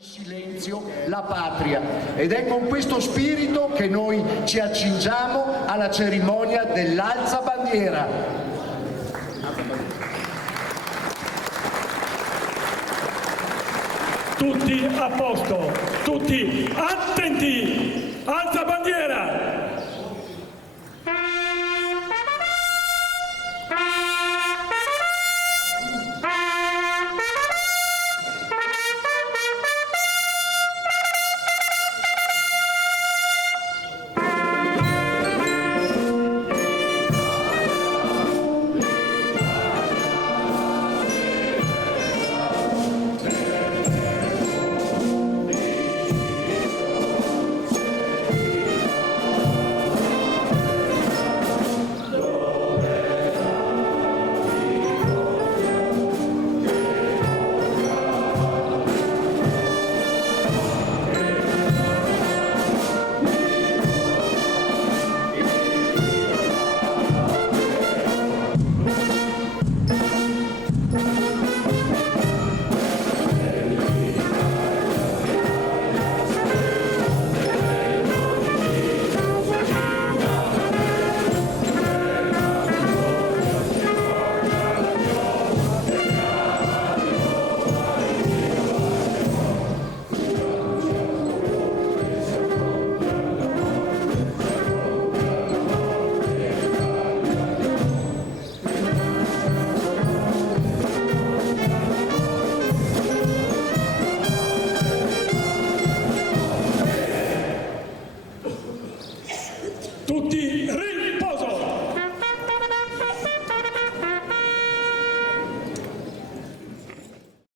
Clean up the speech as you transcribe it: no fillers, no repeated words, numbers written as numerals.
Silenzio la patria, ed è con questo spirito che noi ci accingiamo alla cerimonia dell'alza bandiera. Tutti a posto, tutti attenti, alza bandiera!